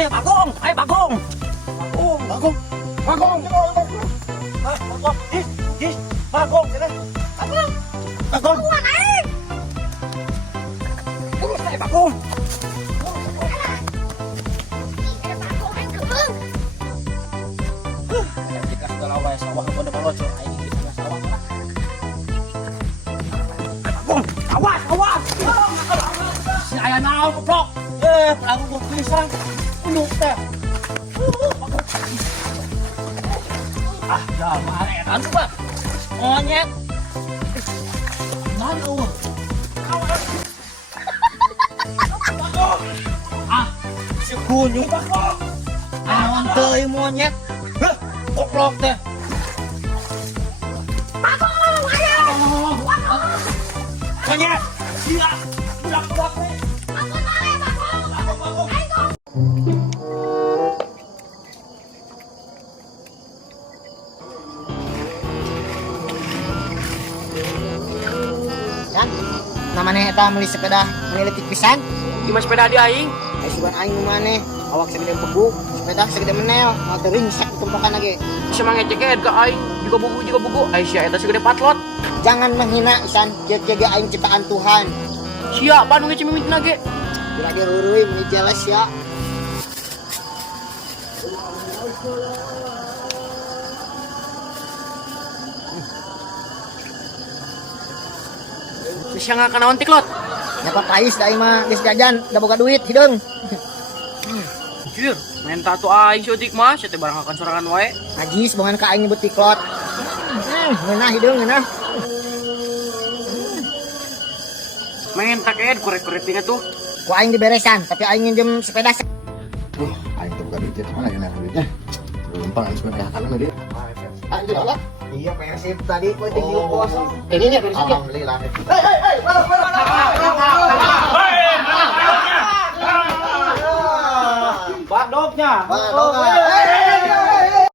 Ayo Bagong, ayo Bagong. Bagong. Bagong. Bagong. Ih, Bagong, sini. Bagong. Bagong. Urus ayo Bagong. Jika sudah lawan sawah kepada balocor, ayo kita sawah. Bagong, awas, awas. Si ayah naon goblok. Pelaku gue pisang. Unduk teh. Ah, jangan edan coba. Monyet. Mana lu? Ah, si kunyung Bagong. Awan teuing monyet. Heh, goblok teh. Bagong, ayo. Monyet. Iya. Budak-budak teh. Kan namanya eta meuli sepeda menelitik pisan. Gimana sepeda di aing? Ai sugan aing nu maneh awak segede begu sepeda segede menel mau teuing sak tumpukan lagi. Bisa mangecek ke aing juga buku Aisyah eta segede patlot. Jangan menghina isan kieu-kieu ge aing ciptaan Tuhan. Sia Bandung ge cimimit nage. Kira ge reureui mun jelas ya. Bisa nggak kena ontik lot? Nyapa pais da aing mah geus jajan da boga duit hideung. Jujur, main tato aing siodik mah, sia teh barang akan sorangan wae. Najis bangan ka aing nyebut tiklot. Ngeunah hideung ngeunah. Main takeun korek-korek tinggal tuh. Ku aing diberesan tapi aing nginjem sepeda. Aing tuh bukan duitnya, mana yang naik duitnya? Gampang aing sepeda kanan dia. Anjir Allah. Iya Persib tadi poe 3 kosong. Ini nya Persib. Alhamdulillah. Badoknya. Badok.